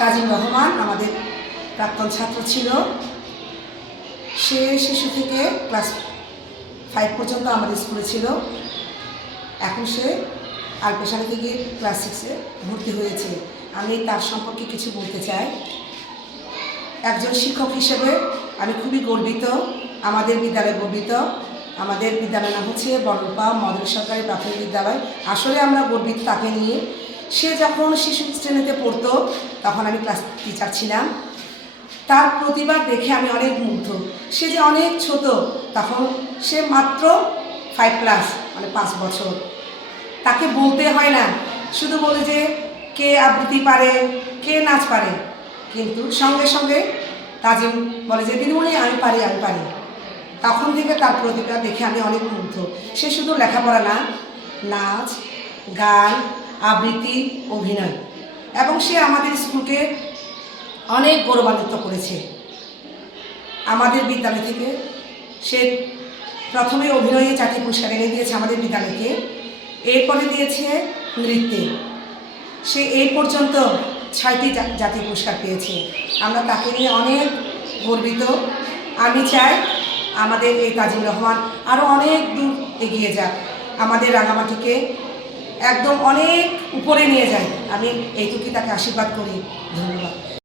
তাজিম রহমান আমাদের প্রাক্তন ছাত্র ছিল। সে শিশু থেকে ক্লাস 5 পর্যন্ত আমাদের স্কুলে ছিল। এখন সে আলপেশারি থেকে ক্লাস 6-এ ভর্তি হয়েছে। আমি তার সম্পর্কে কিছু বলতে চাই। একজন শিক্ষক হিসেবে আমি খুবই গর্বিত, আমাদের বিদ্যালয় গর্বিত। আমাদের বিদ্যালয়ের নাম হচ্ছে বড়রূপা মডেল সরকারি প্রাথমিক বিদ্যালয়। আসলে আমরা গর্বিত তাকে নিয়ে। সে যখন শিশু শ্রেণীতে পড়তো তখন আমি ক্লাস টিচার ছিলাম। তার প্রতিভা দেখে আমি অনেক মুগ্ধ। সে যে অনেক ছোট, তখন সে মাত্র 5 ক্লাস, মানে 5 বছর। তাকে বলতে হয় না, শুধু বলে যে কে আবৃত্তি পারে, কে নাচ পারে, কিন্তু সঙ্গে সঙ্গে তাজিম বলে যে দিদিমণি আমি পারি। তখন থেকে তার প্রতিভা দেখে আমি অনেক মুগ্ধ। সে শুধু লেখাপড়া না, নাচ, গান, আবৃত্তি, অভিনয়, এবং সে আমাদের স্কুলকে অনেক গৌরবান্বিত করেছে। আমাদের বিদ্যালয় থেকে সে প্রথমে অভিনয়ে জাতীয় পুরস্কার এনে দিয়েছে আমাদের বিদ্যালয়কে, এরপরে দিয়েছে নৃত্যে। সে এই পর্যন্ত 6টি জাতীয় পুরস্কার পেয়েছে। আমরা তাকে নিয়ে অনেক গর্বিত। আমি চাই আমাদের এই তাজিম রহমান আরও অনেক দূর এগিয়ে যাক, আমাদের রাঙামাটিকে একদম অনেক উপরে নিয়ে যায়। আমি এইটুকুই তাকে আশীর্বাদ করি। ধন্যবাদ।